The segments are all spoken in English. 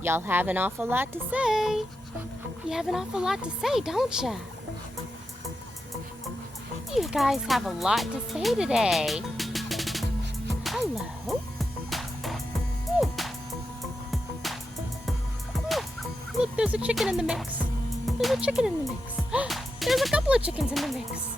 Y'all have an awful lot to say. You have an awful lot to say, don't ya? You guys have a lot to say today. Hello. Ooh. Ooh. Look, there's a chicken in the mix. There's a chicken in the mix. There's a couple of chickens in the mix.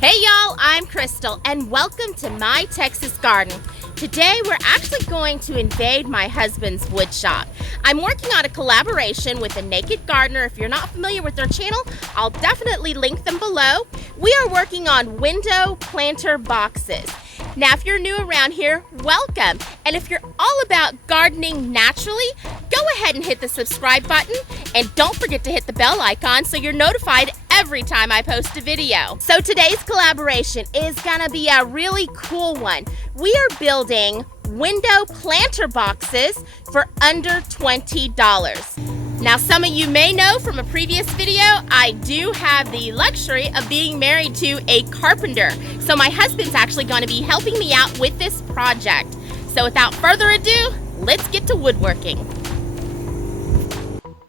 Hey y'all, I'm Krystal and welcome to my Texas garden. Today we're actually going to invade my husband's wood shop. I'm working on a collaboration with The Naked Gardener. If you're not familiar with their channel, I'll definitely link them below. We are working on window planter boxes. Now, if you're new around here, welcome. And if you're all about gardening naturally, go ahead and hit the subscribe button. And don't forget to hit the bell icon so you're notified every time I post a video. So today's collaboration is gonna be a really cool one. We are building window planter boxes for under $20. Now, some of you may know from a previous video, I do have the luxury of being married to a carpenter. So my husband's actually going to be helping me out with this project. So without further ado, let's get to woodworking.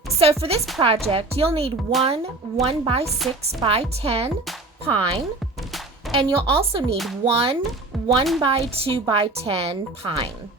So for this project, you'll need one 1x6x10 pine, and you'll also need one 1x2x10 pine.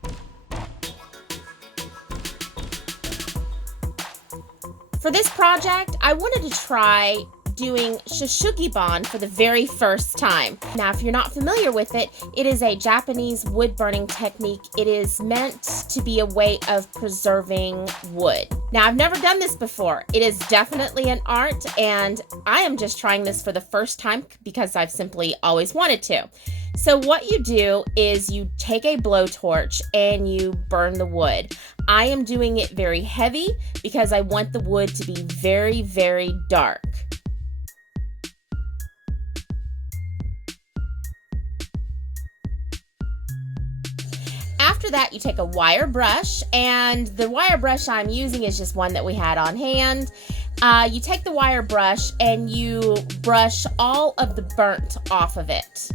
For this project, I wanted to try doing Shou Sugi Ban for the very first time. Now, if you're not familiar with it, it is a Japanese wood burning technique. It is meant to be a way of preserving wood. Now, I've never done this before. It is definitely an art, and I am just trying this for the first time because I've simply always wanted to. So what you do is you take a blowtorch and you burn the wood. I am doing it very heavy because I want the wood to be very, very dark. After that, you take a wire brush, and the wire brush I'm using is just one that we had on hand. You take the wire brush and you brush all of the burnt off of it.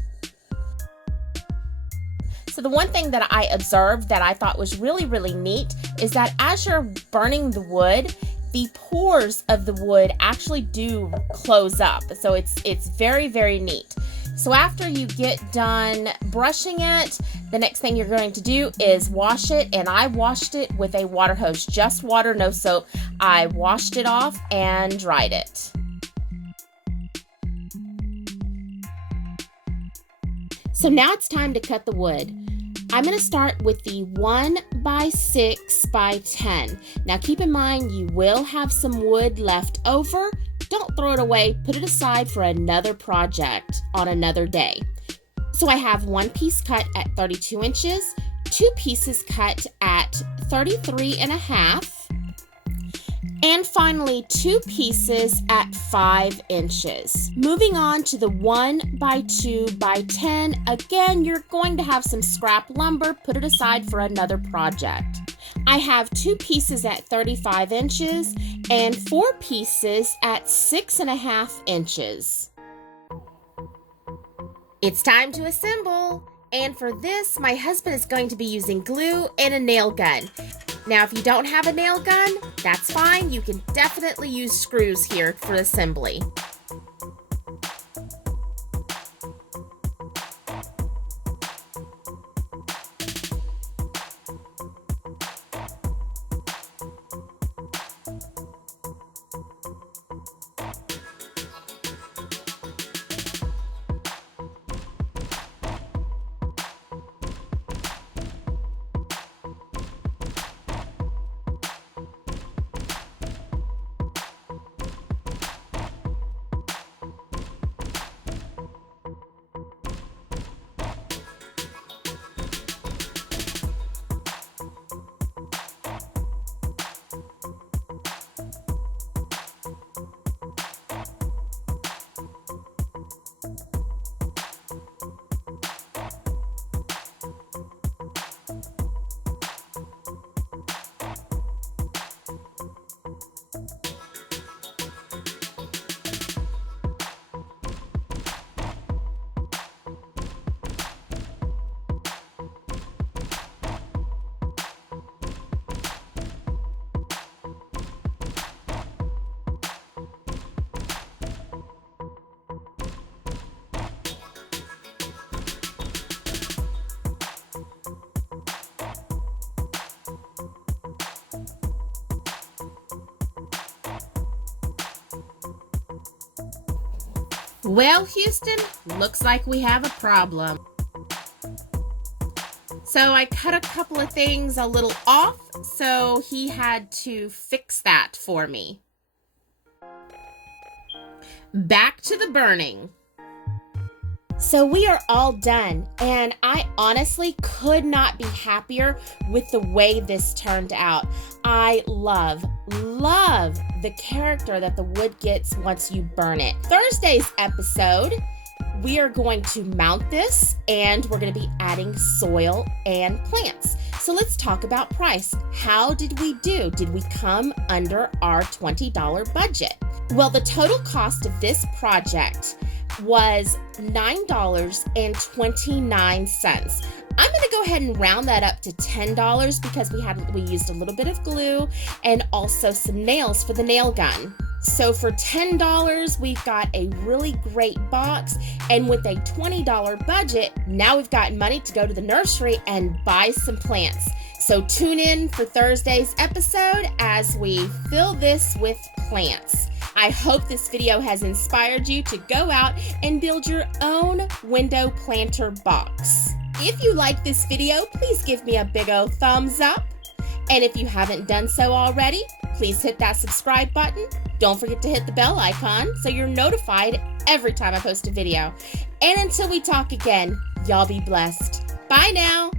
So the one thing that I observed that I thought was really, really neat is that as you're burning the wood, the pores of the wood actually do close up. So it's very, very neat. So after you get done brushing it, the next thing you're going to do is wash it, and I washed it with a water hose, just water, no soap. I washed it off and dried it. So now it's time to cut the wood. I'm going to start with the 1x6x10. Now keep in mind you will have some wood left over. Don't throw it away. Put it aside for another project on another day. So I have one piece cut at 32 inches, two pieces cut at 33.5, and finally 2 pieces at 5 inches. Moving on to the 1x2x10, again, you're going to have some scrap lumber. Put it aside for another project. I have 2 pieces at 35 inches and 4 pieces at 6.5 inches. It's time to assemble. And for this, my husband is going to be using glue and a nail gun. Now, if you don't have a nail gun, that's fine. You can definitely use screws here for assembly. Well, Houston, looks like we have a problem. So I cut a couple of things a little off, so he had to fix that for me. Back to the burning. So we are all done, and I honestly could not be happier with the way this turned out. I love the character that the wood gets once you burn it. Thursday's episode, we are going to mount this, and we're going to be adding soil and plants. So let's talk about price. How did we do? Did we come under our $20 budget? Well, the total cost of this project was $9.29. I'm going to go ahead and round that up to $10 because we used a little bit of glue and also some nails for the nail gun. So for $10, we've got a really great box, and with a $20 budget, now we've got money to go to the nursery and buy some plants. So tune in for Thursday's episode as we fill this with plants. I hope this video has inspired you to go out and build your own window planter box. If you like this video, please give me a big old thumbs up. And if you haven't done so already, please hit that subscribe button. Don't forget to hit the bell icon so you're notified every time I post a video. And until we talk again, y'all be blessed. Bye now.